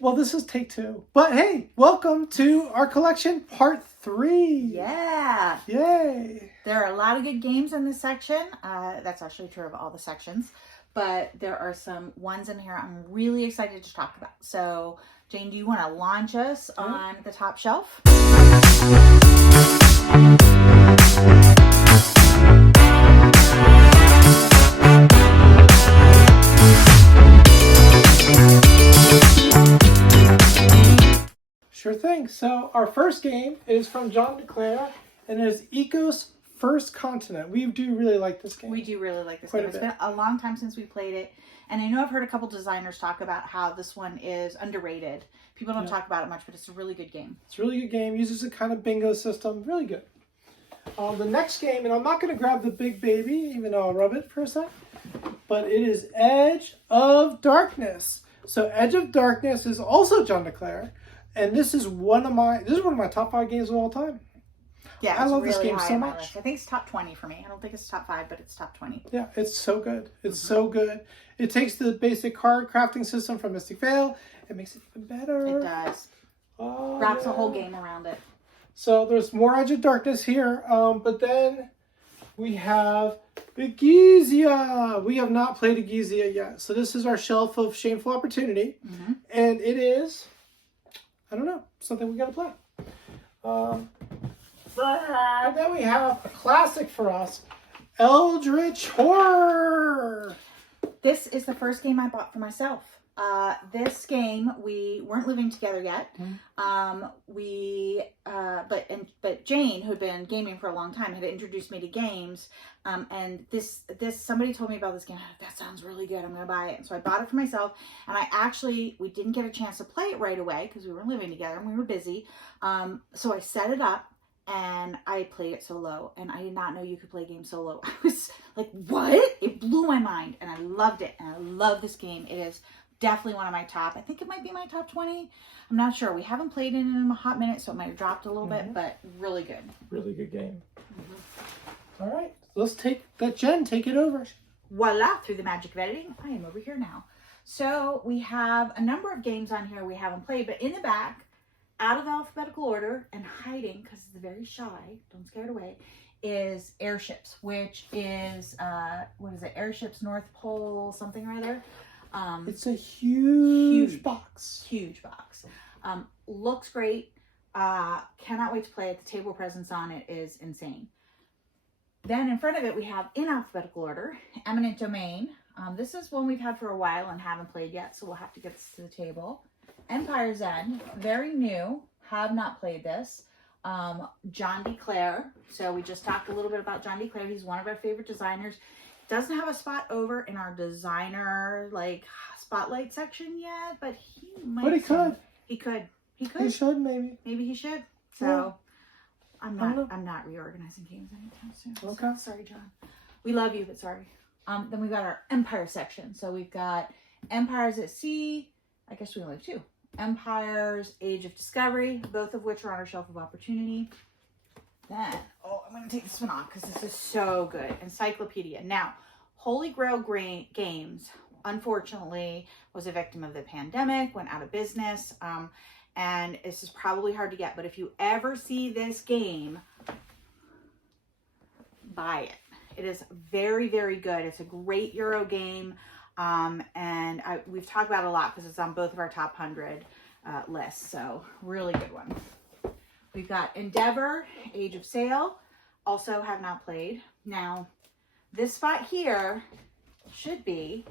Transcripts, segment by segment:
Well, this is take 2. But hey, welcome to our collection, part 3. Yeah. Yay. There are a lot of good games in this section. That's actually true of all the sections. But there are some ones in here I'm really excited to talk about. So, Jane, do you want to launch us on the top shelf? Sure thing. So our first game is from John DeClaire, and it is Eco's First Continent. We do really like this game. We do really like this Quite game. a It's bit. been a long time since we played it. And I know I've heard a couple designers talk about how this one is underrated. People don't talk about it much, but it's a really good game. It's a really good game. Uses a kind of bingo system. Really good. The next game, and I'm not going to grab the big baby, even though I'll rub it for a sec, but it is Edge of Darkness. So Edge of Darkness is also John DeClaire, and this is one of my top 5 games of all time. Yeah, I love really this game high so on my much. list. I think it's top 20 for me. I don't think it's top 5, but it's top 20. Yeah, it's so good. It's so good. It takes the basic card crafting system from Mystic Vale. It makes it even better. It does. Oh, Wraps yeah. a whole game around it. So there's more Edge of Darkness here, but then we have Egizia. We have not played Egizia yet. So this is our shelf of Shameful Opportunity. And it is, I don't know, something we got to play. And then we have a classic for us, Eldritch Horror. This is the first game I bought for myself. This game, we weren't living together yet. But Jane, who had been gaming for a long time, had introduced me to games. And somebody told me about this game. That sounds really good. I'm going to buy it. And so I bought it for myself. And we didn't get a chance to play it right away because we weren't living together and we were busy. So I set it up. And I played it solo, and I did not know you could play games solo. I was like, what? It blew my mind, and I loved it, and I love this game. It is definitely one of my top. I think it might be my top 20. I'm not sure. We haven't played it in a hot minute, so it might have dropped a little bit, but really good. Really good game. All right, let's take it over. Voila, through the magic of editing, I am over here now. So we have a number of games on here we haven't played, but in the back, out of alphabetical order and hiding, because it's very shy, don't scare it away, is Airships, which is, Airships North Pole something or other. It's a huge box. Huge box. Looks great. Cannot wait to play it. The table presence on it is insane. Then in front of it, we have, in alphabetical order, Eminent Domain. This is one we've had for a while and haven't played yet, so we'll have to get this to the table. Empire's End, very new, have not played this. John DeClaire, so we just talked a little bit about John DeClaire. He's one of our favorite designers. Doesn't have a spot over in our designer spotlight section yet, but he might. But he could. He could. He should maybe. Maybe he should. So Yeah. I'm not reorganizing games anytime soon. Okay. So, sorry, John. We love you, but sorry. Then we've got our Empire section. So we've got Empires at Sea. I guess we only have 2. Empires, Age of Discovery, both of which are on our shelf of opportunity. Then, I'm going to take this one off because this is so good. Encyclopedia. Now, Holy Grail Games, unfortunately, was a victim of the pandemic, went out of business, and this is probably hard to get. But if you ever see this game, buy it. It is very, very good. It's a great Euro game. And we've talked about it a lot because it's on both of our top 100 lists. So really good one. We've got Endeavor, Age of Sail. Also have not played. Now, this spot here should be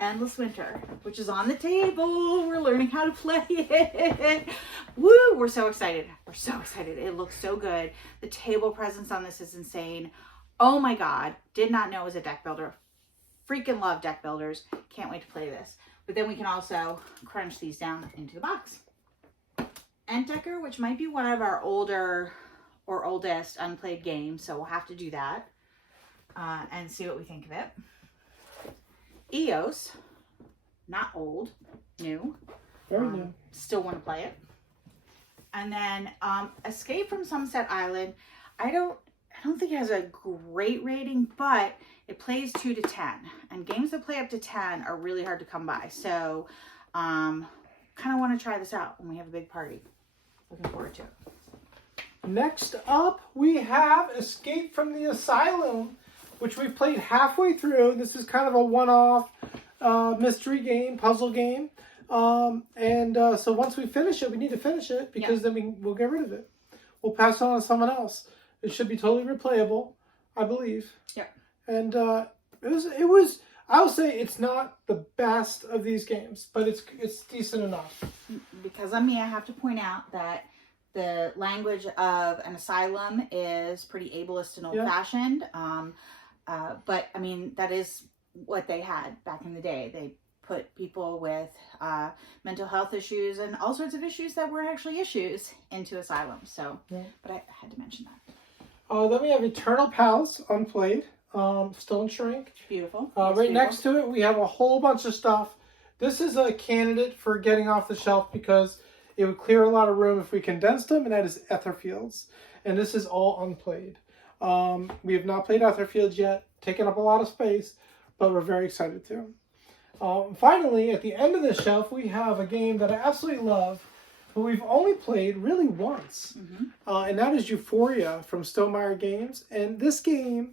Endless Winter, which is on the table. We're learning how to play it. Woo! We're so excited. We're so excited. It looks so good. The table presence on this is insane. Oh my God. Did not know it was a deck builder. Freaking love deck builders. Can't wait to play this. But then we can also crunch these down into the box. Entdecker, which might be one of our older or oldest unplayed games. So we'll have to do that and see what we think of it. EOS, not old, new. Very new. Still want to play it. And then Escape from Sunset Island. I don't think it has a great rating, but it plays 2 to 10. And games that play up to 10 are really hard to come by. So kind of want to try this out when we have a big party. Looking forward to it. Next up, we have Escape from the Asylum, which we've played halfway through. This is kind of a one-off mystery game, puzzle game. So once we finish it, we need to finish it because then we'll get rid of it. We'll pass it on to someone else. It should be totally replayable, I believe. Yeah. And it was. I'll say it's not the best of these games, but it's decent enough. Because I have to point out that the language of an asylum is pretty ableist and old-fashioned. But I mean, that is what they had back in the day. They put people with mental health issues and all sorts of issues that were actually issues into asylums. So, but I had to mention that. Then we have Eternal Palace unplayed, still in shrink. Beautiful. Right next to it, we have a whole bunch of stuff. This is a candidate for getting off the shelf because it would clear a lot of room if we condensed them, and that is Etherfields. And this is all unplayed. We have not played Etherfields yet, taking up a lot of space, but we're very excited to. Finally, at the end of the shelf, we have a game that I absolutely love, but we've only played really once. And that is Euphoria from Stonemaier Games. And this game,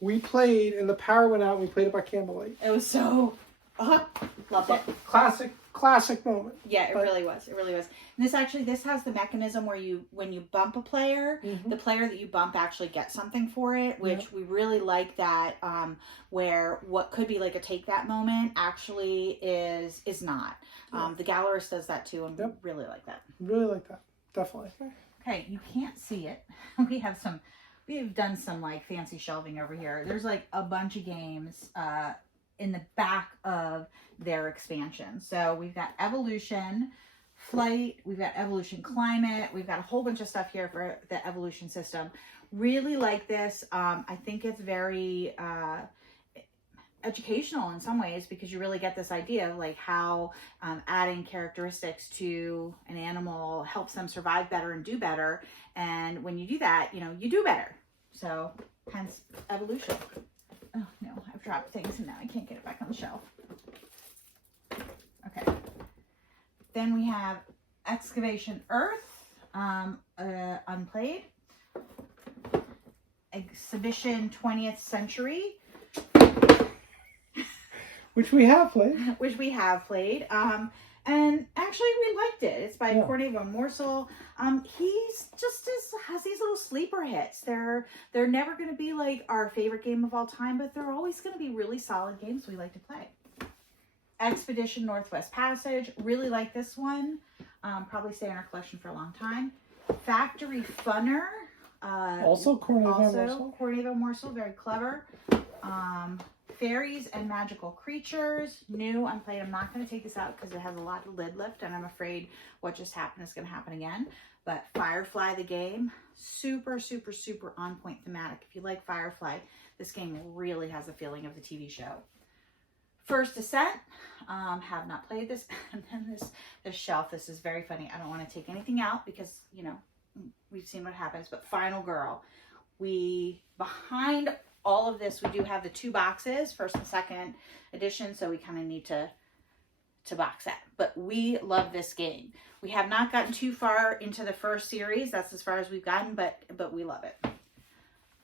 we played, and the power went out, and we played it by candlelight. It was so... loved it. Classic moment. Yeah, it really was. It really was. And this has the mechanism where when you bump a player, the player that you bump actually gets something for it, which we really like that, where what could be like a take that moment actually is not. The gallerist does that too, and we really like that. Really like that. Definitely. Okay, you can't see it. We've done some like fancy shelving over here. There's like a bunch of games in the back of their expansion. So we've got Evolution, Flight, we've got Evolution Climate, we've got a whole bunch of stuff here for the Evolution system. Really like this. I think it's very educational in some ways because you really get this idea of like how adding characteristics to an animal helps them survive better and do better. And when you do that, you do better. So hence Evolution. Oh no, I've dropped things and now I can't get it back on the shelf. Okay. Then we have Excavation Earth, unplayed. Exhibition 20th Century. Which we have played. And actually we liked it. It's by Corne von Morsel. He's just has these little sleeper hits. They're never going to be like our favorite game of all time, but they're always going to be really solid games we like to play. Expedition Northwest Passage. Really like this one. Probably stay in our collection for a long time. Factory Funner. Also Corne von Morsel. Very clever. Fairies and Magical Creatures, new, unplayed. I'm not going to take this out because it has a lot of lid lift and I'm afraid what just happened is going to happen again. But Firefly the game, super, super, super on point thematic. If you like Firefly, this game really has the feeling of the TV show. First Ascent, have not played this. And then this shelf, this is very funny. I don't want to take anything out because, we've seen what happens. But Final Girl, behind all of this, we do have the two boxes, first and second edition, so we kind of need to box that. But we love this game. We have not gotten too far into the first series. That's as far as we've gotten, but we love it.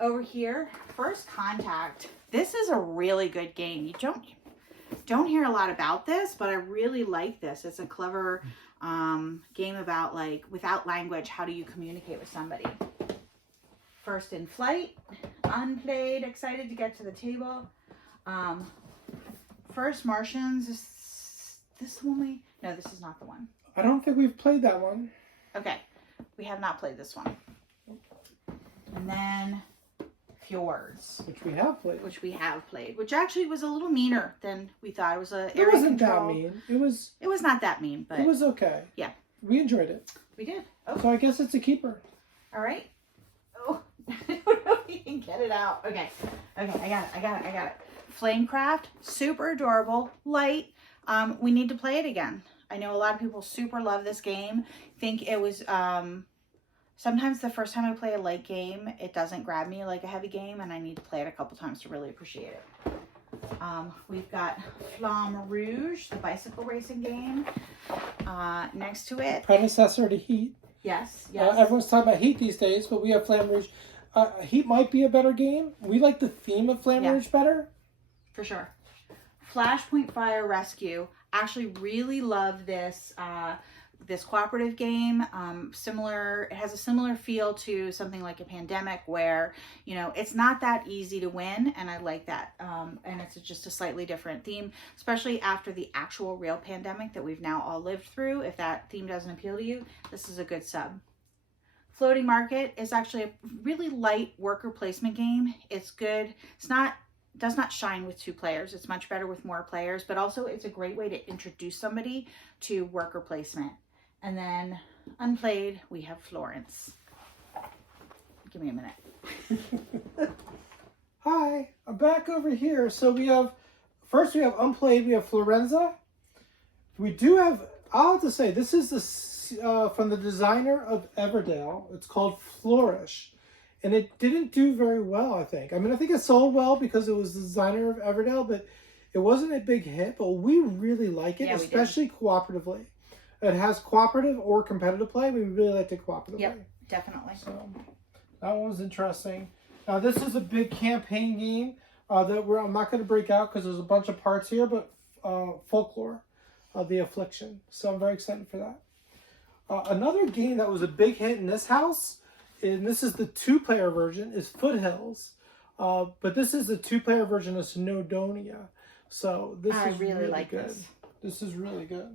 Over here, First Contact. This is a really good game. You don't hear a lot about this, but I really like this. It's a clever game about, like, without language, how do you communicate with somebody? First in Flight, unplayed, excited to get to the table. First Martians, is this the one no, this is not the one. I don't think we've played that one. Okay, we have not played this one. And then Fjords. Which we have played. Which actually was a little meaner than we thought. It was a It wasn't that mean. It was not that mean, but it was okay. Yeah. We enjoyed it. We did. Oh. So I guess it's a keeper. All right. Oh, I don't know if you can get it out. Okay, I got it. Flamecraft, super adorable, light. We need to play it again. I know a lot of people super love this game. Think it was, sometimes the first time I play a light game, it doesn't grab me like a heavy game, and I need to play it a couple times to really appreciate it. We've got Flamme Rouge, the bicycle racing game. Next to it, predecessor to Heat. Yes. Everyone's talking about Heat these days, but we have Flamme Rouge. Heat might be a better game. We like the theme of Flamme Rouge better. For sure. Flashpoint Fire Rescue. Actually really love this this cooperative game. It has a similar feel to something like a Pandemic where, you know, it's not that easy to win, and I like that. And it's just a slightly different theme, especially after the actual real pandemic that we've now all lived through. If that theme doesn't appeal to you, this is a good sub. Floating Market is actually a really light worker placement game. It's good. Does not shine with 2 players. It's much better with more players, but also it's a great way to introduce somebody to worker placement. And then unplayed, we have Florence. Give me a minute. Hi, I'm back over here. So we have unplayed, we have Florenza. We do have, I'll have to say, this is from the designer of Everdale. It's called Flourish. And it didn't do very well, I think. I mean, I think it sold well because it was the designer of Everdale, but it wasn't a big hit. But we really like it, especially cooperatively. It has cooperative or competitive play. We really liked it cooperatively. Yep, definitely. So that one was interesting. Now, this is a big campaign game that I'm not going to break out because there's a bunch of parts here, but Folklore, The Affliction. So I'm very excited for that. Another game that was a big hit in this house, and this is the 2-player version, is Foothills. But this is the 2-player version of Snowdonia. So this is really like good. This is really good.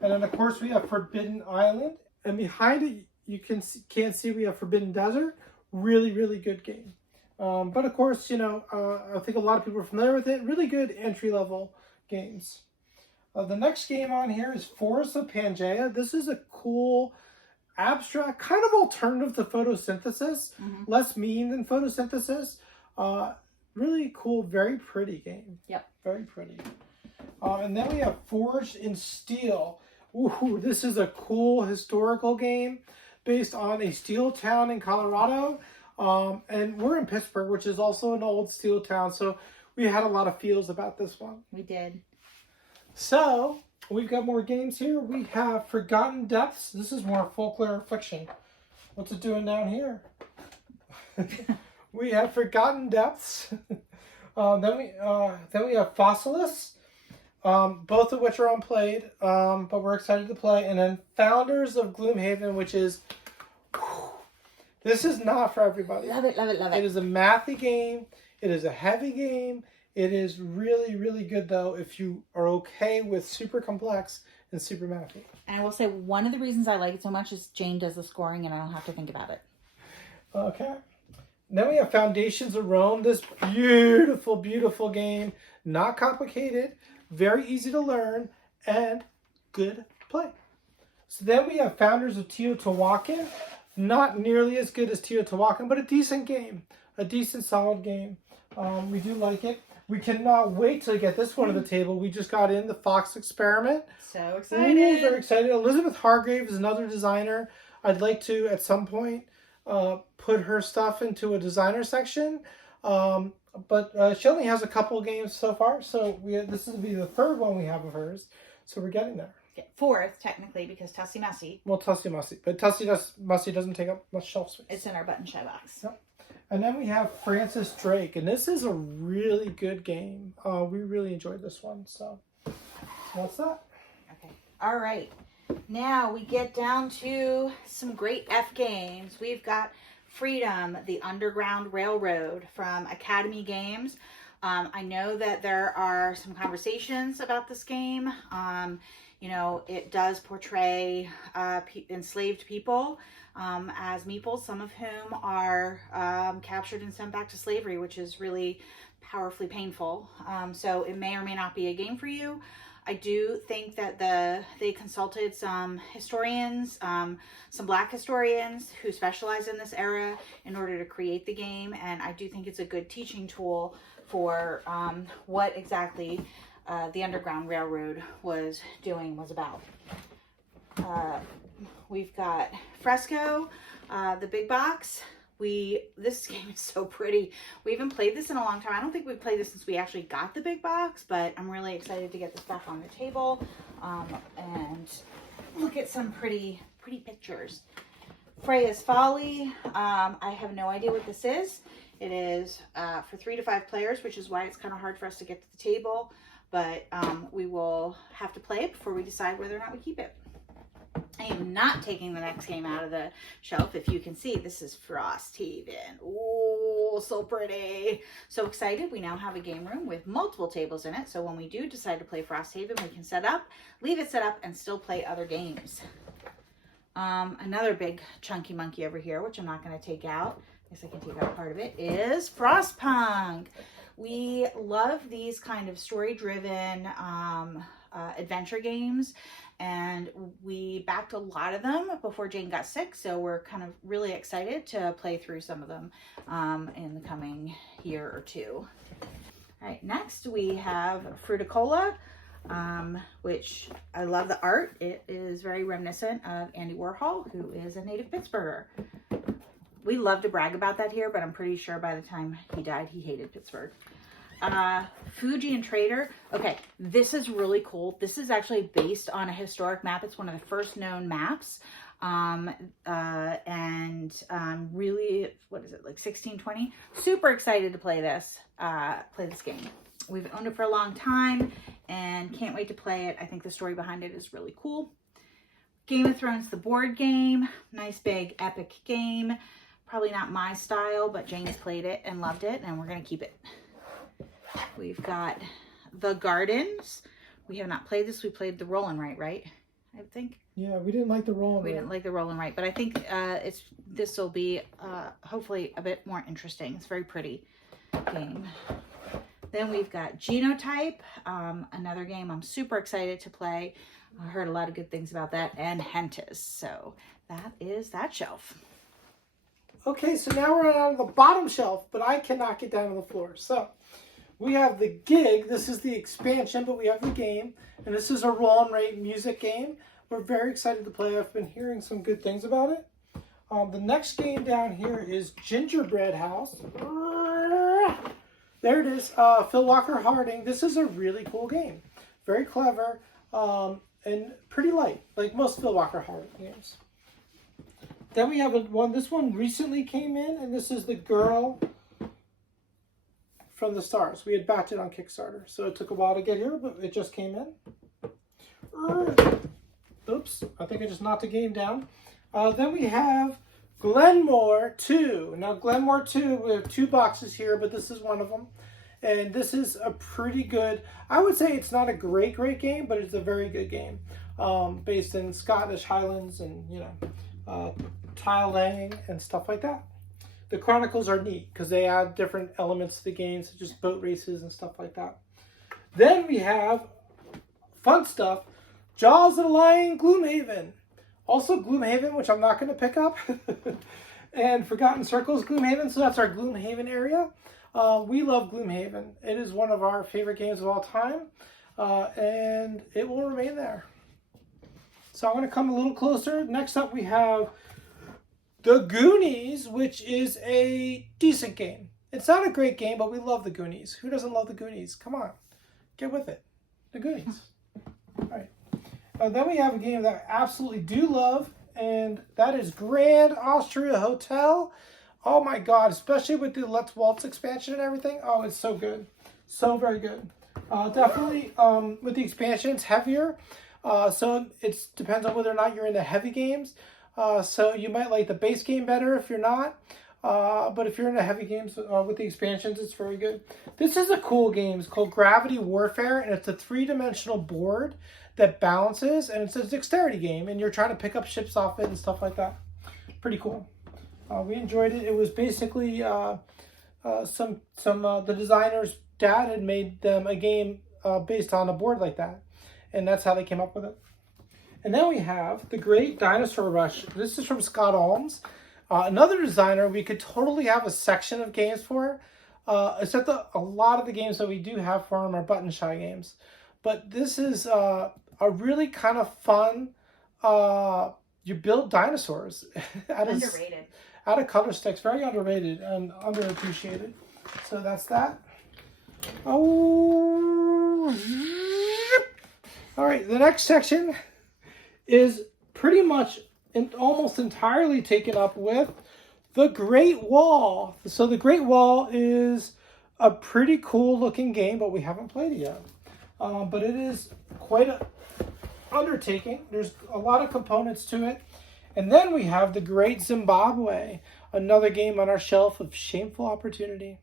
And then, of course, we have Forbidden Island. And behind it, you can't see we have Forbidden Desert. Really, really good game. But, of course, you know, I think a lot of people are familiar with it. Really good entry-level games. The next game on here is Forest of Pangaea. This is a cool, abstract, kind of alternative to photosynthesis. Less mean than photosynthesis. Really cool, very pretty game. Yep. Very pretty. And then we have Forged in Steel. Ooh, this is a cool historical game based on a steel town in Colorado. And we're in Pittsburgh, which is also an old steel town. So we had a lot of feels about this one. We did. So we've got more games here. We have Forgotten Depths. This is more folklore fiction. What's it doing down here? We have Forgotten Depths. Then we have Fossilis. Both of which are unplayed, but we're excited to play. And then Founders of Gloomhaven, which is, this is not for everybody. Love it, love it, love it. It is a mathy game. It is a heavy game. It is really, really good, though, if you are okay with super complex and super mathy. And I will say one of the reasons I like it so much is Jane does the scoring and I don't have to think about it. Okay. Then we have Foundations of Rome. This beautiful, beautiful game. Not complicated. Very easy to learn and good play. So then we have Founders of Teotihuacan. Not nearly as good as Teotihuacan, but a decent game. A decent, solid game. We do like it. We cannot wait to get this one to the table. We just got in the Fox Experiment. So excited. Ooh, very excited. Elizabeth Hargrave is another designer. I'd like to, at some point, put her stuff into a designer section. But she only has a couple games so far, so this will be the 3rd one we have of hers. So we're getting there. 4th, technically, because Tussie Mussy. Well, Tussie Mussy. But Tussie Mussy doesn't take up much shelf space. It's in our button shy box. Yep. And then we have Francis Drake, and this is a really good game. We really enjoyed this one, so that's that. Okay. All right. Now we get down to some great F games. We've got Freedom, the Underground Railroad from Academy Games. I know that there are some conversations about this game. You know, it does portray enslaved people as meeples, some of whom are captured and sent back to slavery, which is really powerfully painful. So it may or may not be a game for you. I do think that they consulted some historians, some Black historians who specialize in this era in order to create the game. And I do think it's a good teaching tool for what exactly the Underground Railroad was about. We've got Fresco, the big box. This game is so pretty. We haven't played this in a long time. I don't think we've played this since we actually got the big box, but I'm really excited to get this back on the table and look at some pretty pictures. Freya's Folly. I have no idea what this is. It is for 3 to 5 players, which is why it's kind of hard for us to get to the table, but we will have to play it before we decide whether or not we keep it. I am not taking the next game out of the shelf. If you can see, this is Frosthaven. Oh, so pretty. So excited. We now have a game room with multiple tables in it. So when we do decide to play Frosthaven, we can set up, leave it set up, and still play other games. Another big chunky monkey over here, which I'm not going to take out. I guess I can take out part of it, is Frostpunk. We love these kind of story-driven adventure games, and we backed a lot of them before Jane got sick, so we're kind of really excited to play through some of them in the coming year or two. All right, next we have Fruticola, which I love the art. It is very reminiscent of Andy Warhol, who is a native Pittsburgher. We love to brag about that here, but I'm pretty sure by the time he died, he hated Pittsburgh. Fuji and Trader. Okay, this is really cool. This is actually based on a historic map. It's one of the first known maps. Really, what is it, like 1620? Super excited to play this game. We've owned it for a long time and can't wait to play it. I think the story behind it is really cool. Game of Thrones, the board game. Nice big epic game. Probably not my style, but Jane's played it and loved it, and we're going to keep it. We've got The Gardens. We have not played this. We played the Roll and Write, right? I think. Yeah, we didn't like the Roll and Write. We didn't like the Roll and Write, but I think this will be hopefully a bit more interesting. It's a very pretty game. Then we've got Genotype, another game I'm super excited to play. I heard a lot of good things about that, and Hentis. So that is that shelf. Okay, so now we're on the bottom shelf, but I cannot get down on the floor. So we have the Gig. This is the expansion, but we have the game. And this is a roll and write music game. We're very excited to play. I've been hearing some good things about it. The next game down here is Gingerbread House. There it is. Phil Walker Harding. This is a really cool game. Very clever and pretty light, like most Phil Walker Harding games. Then we have one. This one recently came in, and this is The Girl from the Stars. We had backed it on Kickstarter, so it took a while to get here, but it just came in. Oops, I think I just knocked the game down. Then we have Glenmore 2. Now, Glenmore 2, we have 2 boxes here, but this is one of them. And this is a pretty good, I would say it's not a great game, but it's a very good game. Based in Scottish Highlands and, tile laying and stuff like that. The Chronicles are neat because they add different elements to the game, such as boat races and stuff like that. Then we have fun stuff, Jaws of the Lion, Gloomhaven. Also Gloomhaven, which I'm not going to pick up. And Forgotten Circles, Gloomhaven. So that's our Gloomhaven area. We love Gloomhaven. It is one of our favorite games of all time. And it will remain there. So I'm going to come a little closer. Next up we have The Goonies, which is a decent game. It's not a great game, but we love The Goonies. Who doesn't love The Goonies? Come on. Get with it. The Goonies. All right. Then we have a game that I absolutely do love, and that is Grand Austria Hotel. Oh my God, especially with the Let's Waltz expansion and everything. Oh, it's so good. So very good. Definitely with the expansion, it's heavier. So it depends on whether or not you're into heavy games. So you might like the base game better if you're not. But if you're into heavy games with the expansions, it's very good. This is a cool game. It's called Gravity Warfare, and it's a 3-dimensional board that balances, and it's a dexterity game, and you're trying to pick up ships off it and stuff like that. Pretty cool. We enjoyed it. It was basically the designer's dad had made them a game based on a board like that, and that's how they came up with it. And then we have The Great Dinosaur Rush. This is from Scott Alms. Another designer we could totally have a section of games for, except a lot of the games that we do have for him are button shy games. But this is a really kind of fun, you build dinosaurs out out of color sticks. Very underrated and underappreciated. So that's that. Oh, all right. The next section is pretty much almost entirely taken up with the Great Wall. So the Great Wall is a pretty cool looking game, but we haven't played it yet. But it is quite an undertaking. There's a lot of components to it. And then we have the Great Zimbabwe, another game on our shelf of shameful opportunity.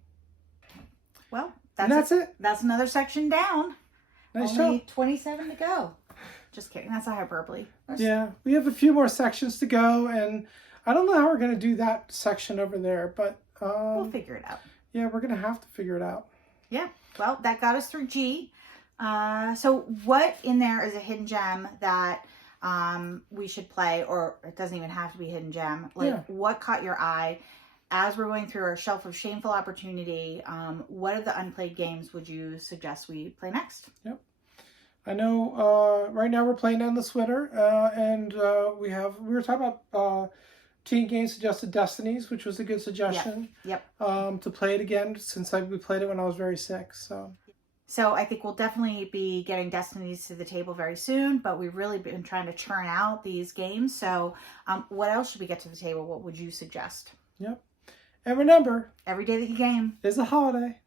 Well, that's it. That's another section down. Nice Only job. 27 to go. Just kidding. That's a hyperbole. Yeah, we have a few more sections to go, and I don't know how we're going to do that section over there, but we'll figure it out. Yeah, we're going to have to figure it out. Yeah. Well, that got us through G. So what in there is a hidden gem that we should play, or it doesn't even have to be a hidden gem? Like, what caught your eye as we're going through our shelf of shameful opportunity? What of the unplayed games would you suggest we play next? Yep. I know right now we're playing Endless Winter, and we were talking about Teen Game Suggested Destinies, which was a good suggestion. Yep. To play it again, since we played it when I was very sick. So I think we'll definitely be getting Destinies to the table very soon, but we've really been trying to churn out these games. So what else should we get to the table? What would you suggest? Yep. And remember, every day that you game is a holiday.